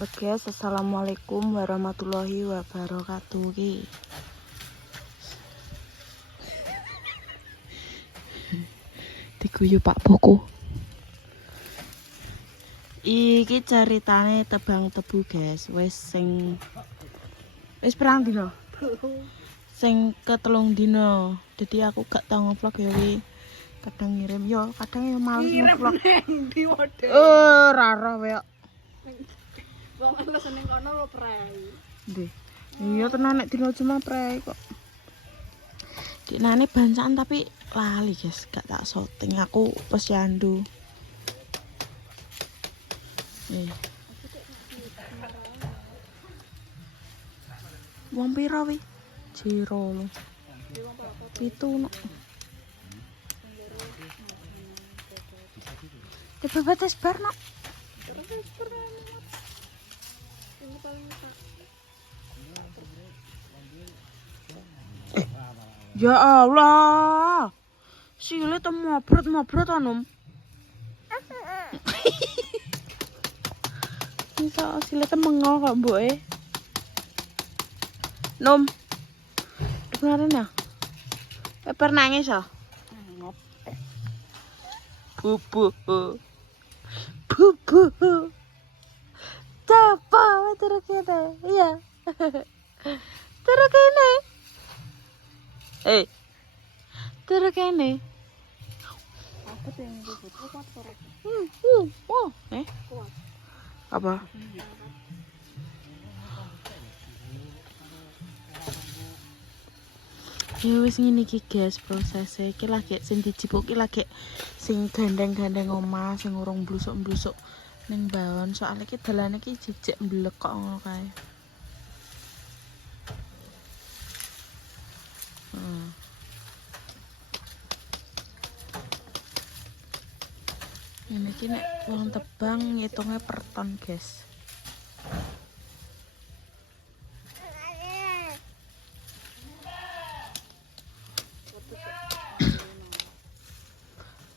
Guys, assalamualaikum warahmatullahi wabarakatuh. Diguyu Pak Boko. Iki ceritane tebang tebu, guys. Wis perang dino. Sing ketelung dino. Jadi aku gak tau ngevlog ya wi. Kadang ngirim yo, kadang yo males ngevlog. Rara wae. Wong aku seneng kono lho prei. Nggih. Iya tenan nek dino cuma prei kok. Dinane bancaan tapi lali, guys. Gak tak syuting aku posyandu. Wong pira wi? Jiro lho. 7 no. Coba batas bar no. Ya Allah. Sile tem mobrot anum. Bisa sile tem mengol kok mboke. Nom. Kemarin ya? Peper nangis ya? Bubu. Capa terus kene. Iya. Terus kene. Terus kene. Aku pengen ribut kuat sore. Kuat. Apa? Ya wis ngene iki guys, prosese iki lagi sing dijipuk iki lagi sing gandeng-gandeng omah sing urung blusuk-blusuk ning bawon soalnya iki dalane iki jejeg mblek kok ngono kae. Ini iki nek wong tebang ngitungnya per ton, guys.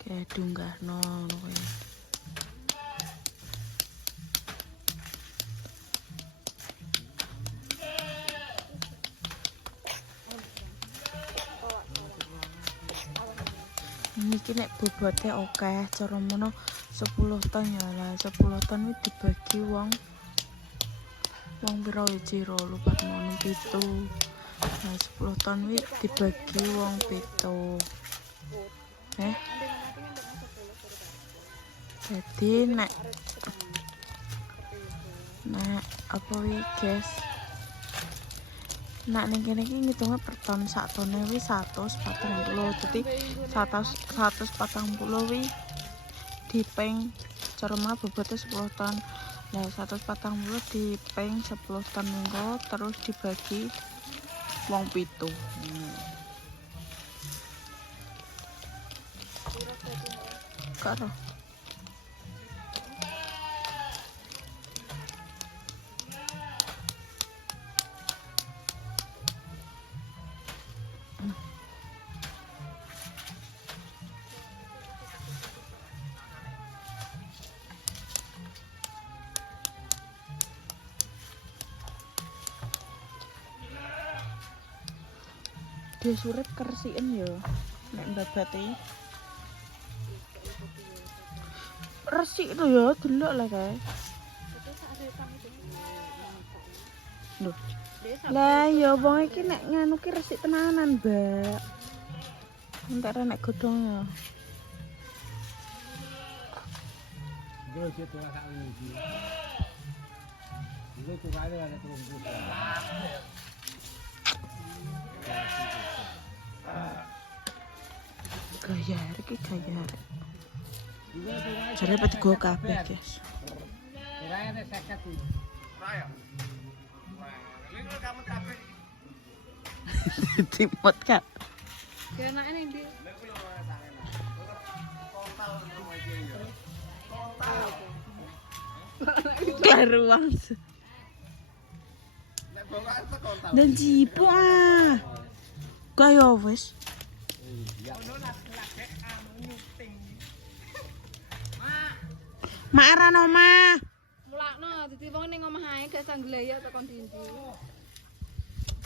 Kayak dunggahno ngono kuwi. Niki nek bobote akeh cara mono 10 ton ya lah. 10 ton iki dibagi wong pira jiro lupa mono 7. Nah 10 ton iki dibagi wong 7. Jadi nek apa wi guys? Nek ning kene iki ngitungnya per ton, sak tone wi 140. Jadi 140 wi dipeng cara mah bobotnya 10 ton. Nah 140 dipeng 10 ton minggu terus dibagi wong 7. Karo dia surat kersiin yo nek babate resik itu ya delok lah kae lho lah ya wong iki nek nganu ki resik tenanan mbak entar nek godhong ya gaya iki gaya jare pati go kabeh guys timot kak Kenake ning ndi? karuang dan jipo kaya wis Mak arano mah. Mulakno. dadi wong ning omah ae gak sanggleya tekan ndi.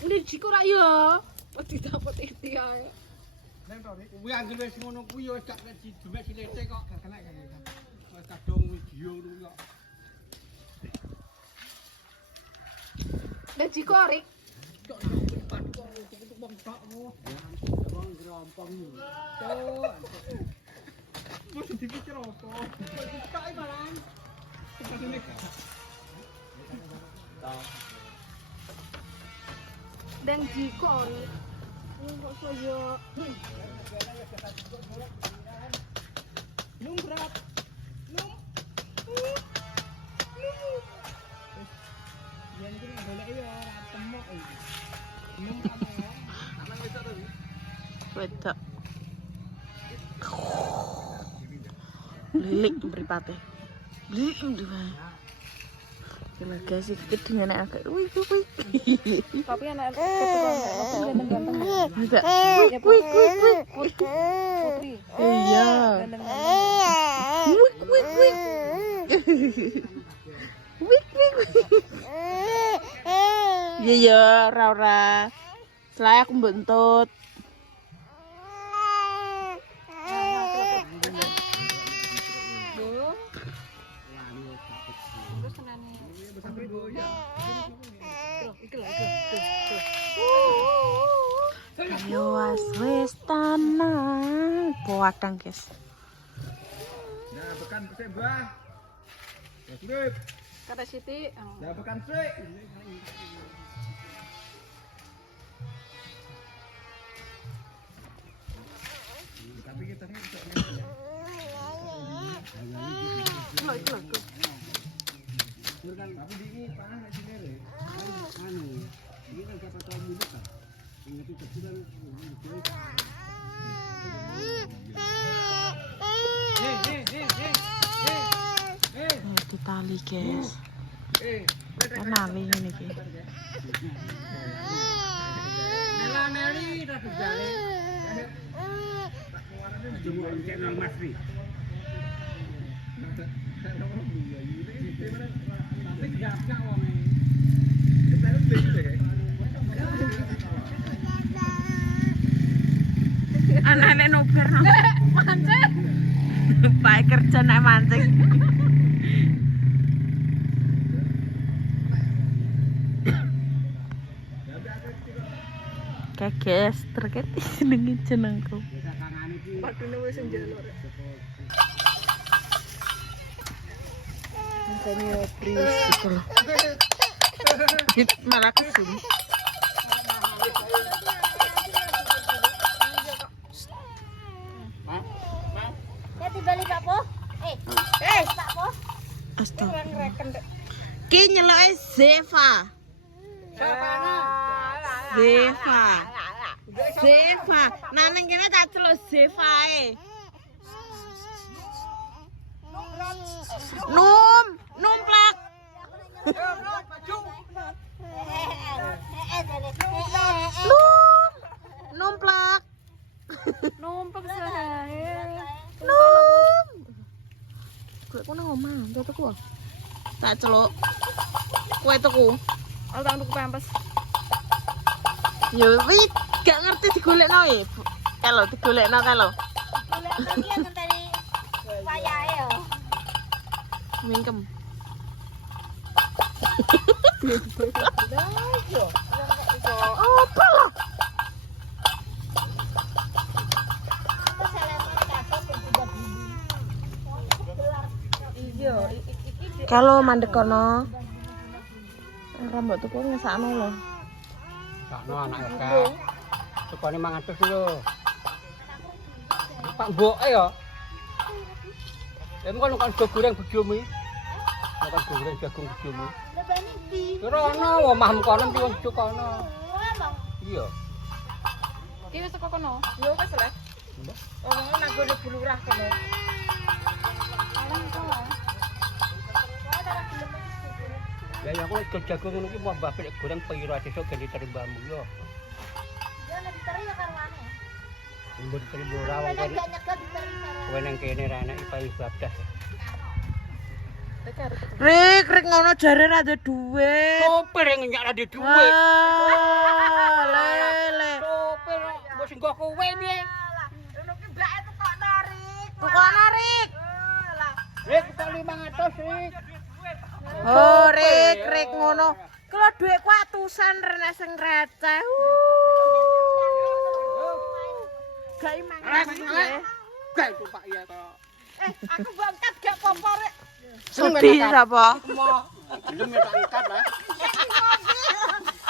Ini jiko ra ya. Wedi dapat iki ae. Neng to iki. Kuwi anggere wis ngono kuwi wis gak dijumek silete kok gak kena kan. Wis kadung video ngono kok. Lah jiko rik. Kok untuk wong tok ngono. Wong grompong. Tuh. Mesti dipikir apa? Tok iki malan. Dan jiko rik. Kok saya Nung berat. Nung. Ya iki golek ya ora temu iki. Nung apa ya? Anak wedok to iki. Wedok. Lilik mripate. Lilik ndua. Kena kasih kedengan agak wih. tapi anak keturunan ganteng-ganteng. Enggak. Ya, Wih. Putri. Iya. Ganteng-ganteng. Wih. Iya, ora. Selaya aku mbentut. Yo. Terus senane. Iki lah, Ayo wis tanah. Poadang, guys. Nah, bekan sik, Mbah. Ya, Slip. Kata Siti, Nah, bekan sik. Tapi kita ini tapi di ini panah nek sini re. Anu, ini kan kata tahu mulut kan. Ingat itu kecilan. Di tali, guys. Kenali ini ki. Meli tak berjalan. Coba cek nang Mas Ri. Tapi gak wong e. Kita lu beli deh. Anak-anak nobar no. mancing. Baik kerja nek mancing. Guys, terkait senengin jenengku. Padune wis njaluk rek. Makanya berisik loh. Malah kesum. Ya dibalik Pak Po. Pak Po. Astaga. Ki nyeloke Zeva. Zeva. Naneng kene tak celuk Zeva e. Numplak. Numplak. Numpuk sae. Kowe ku nang omah, tuku. Tak celuk. Kowe tuku. Al tak tuku pempes. Ya wis gak ngerti digolekno e. Kalau digolekno kalau. Boleh tadi yang tadi payahe yo. Mingkem. Apa lah? Kalau mandek kono. Rambut tuku ngesakno lho. Sakno anak kak. Sukane mangan terus lho. Pak mboke ya. Emang kan goreng bojomu. Makan goreng jagung bojomu. Lebani di. Ora ono omahmu kono ndi wong bojo kono. Iya. Iki wis teko kono. Yo wis le. Omongno nang gone bulurah kono. Alah kono. Ya aku ikut jagung ngono ki mau mbapek goreng pira sesuk ganti terimbamu yo. Yo nek diteri ya karwane. Mbok terima ora wong Nek gak nyegat diteri karwane. kowe nang kene ra anak ipa ibabdas. Rik ngono jare ra ada duit. Sopir yang nyak ada duit. Wah, lele. Sopir mbok singgah kowe piye? Tukokno Rik. Rik tak 500 Rik. Oh, Rik ngono. Kalau duitku atusan renek sing receh. Gak imangan. Gak tumpak iya to. Aku bangkat gak apa-apa rek. Sedih sapa? Belum ya tak angkat lah.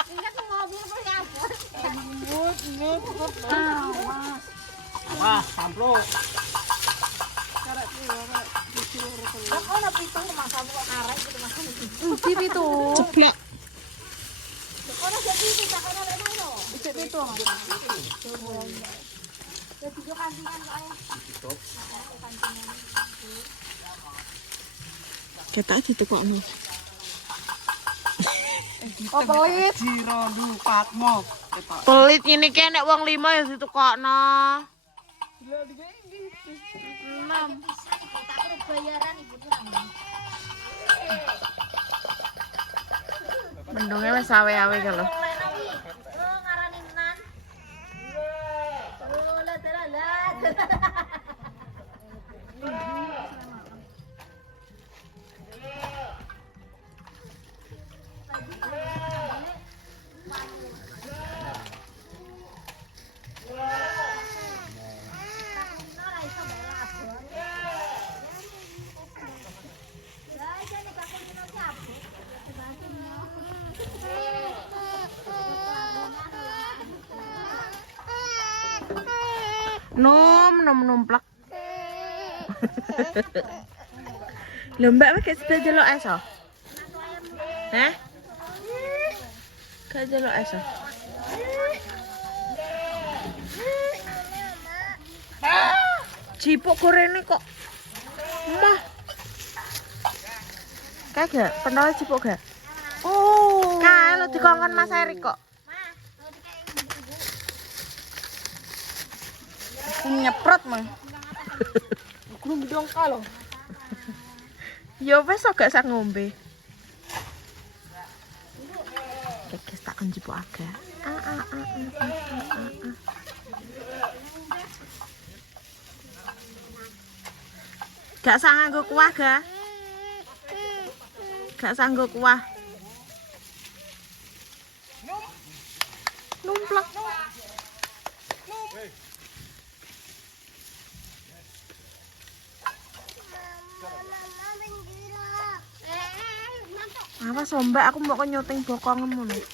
Ingat mobil apa ya? Wah, samplo. Aku nak pitung masamu kok arek gitu masamu. Uji pitu. Ceblek. Kok nak jadi itu tak kena lek ngono. Uji pitu. Jadi yo kantingan soalnya. Ketak ditukokno. Oh pelit. Jiro lupatmo. Pelit ngene ki nek wong 5 ya ditukokno. Tak perlu bayaran ibu tuh. Mendunge wis awe-awe ka lho. Oh ngarani menan. Oh la la. Numplak. Lho Mbak wis gak delok es oh? Hah? Gak delok es oh? Cipuk gorene kok. Mah. Kagak, pentol cipuk gak? Oh. Kalau dikongkon Mas Erik kok. Nyeprot mah. Belum dongkal loh. Ya wes kok gak sak ngombe. Kekes tak njupuk agak. Gak sak nganggo kuah ga? Gak sak nganggo kuah. Numplak. Awas Mbak, aku mau nyuting bokonganmu nih.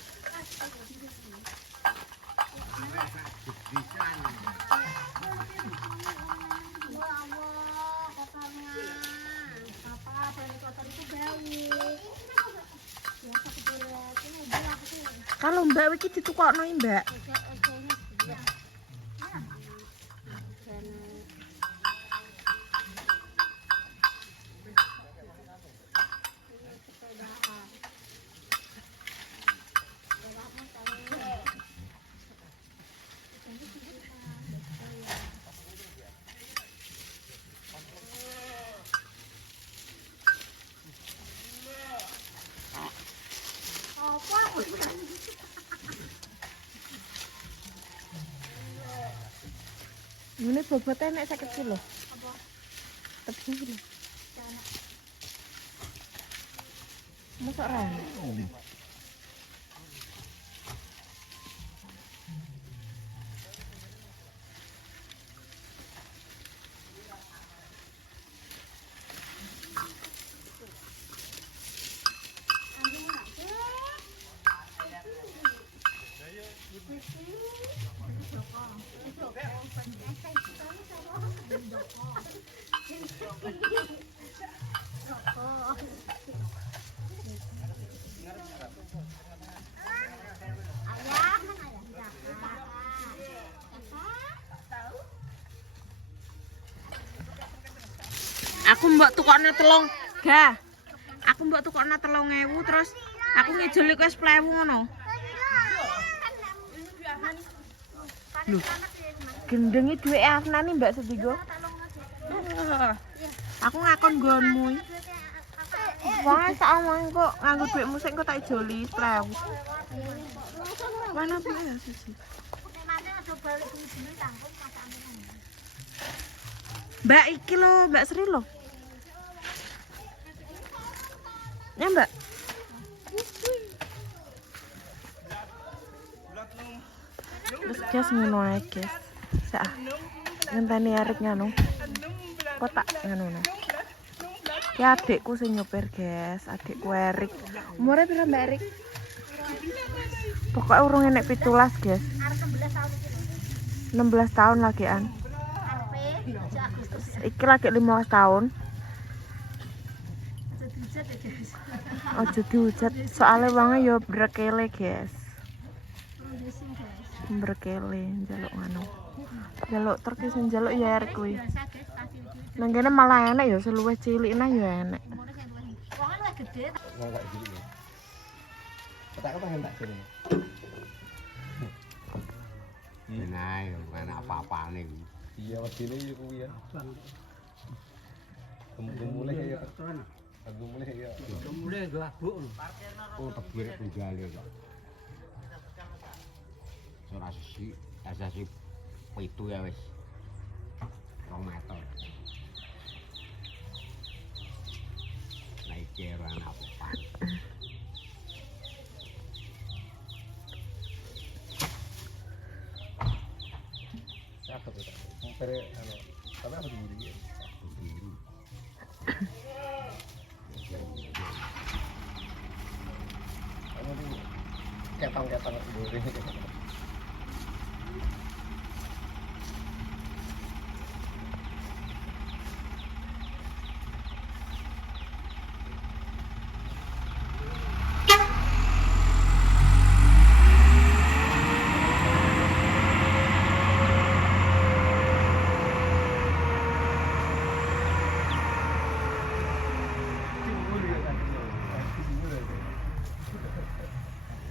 Kalau Mbak iki ditukokno Mbak. Ini bobotnya nek 50 kilo. Apa? Tepung kilo. Masuk ra? Aku mbok tukokno telung, ga. Aku mbok tukokno 3.000 terus aku ngijol iku wis 1000 ngono. Lho. Gendenge duweke Afnani Mbak Sedigo. Aku ngakon nggonmu. Wah, sak omong kok nganggo duit musik kok tak joli 1000. Mana duit ya siji? Nek mate aja balik dulu tanggung masakane. Mbak iki lho, Mbak Sri lho. Ya, Mbak. Terus guys ngono ae, guys. Sak. Ngenteni arek nganu. Kotak nganu nah. Ya adikku sing nyopir, guys. Adikku Erik. Umure pira Mbak Erik? Pokoknya urung enek 17, guys. Arep 16 tahun iki. 16 tahun lagian. Arepe 7 Agustus. Iki lagi 15 tahun. Aja dijat ya, guys. Ojo dihujat, soalnya wonge yo brekele, guys. Racing, guys. Brekele njaluk nganu. Njaluk terkis njaluk ya Erik kuwi. Biasa, guys, kasih iki. Nang kene malah enek ya seluwih cilik nah ya enek. Umure sing luwih. Wonge luwih gede. Enggak gini. Tak pengen tak sini. Nah, mana apa-apa nih. Iya, wedine yo kuwi ya. Gemule ya. Gemule ya. Gemule gabuk. Oh, tebir penjale kok. Ora sisi, asasi pitu ya wis. 2 meter. Nah, iki ora apa-apa. Apa tuh? Kompare anu, tapi apa diburi ya? Biru. Anu tuh ketang-ketang diburi.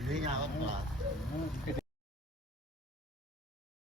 Ini ngawet lah.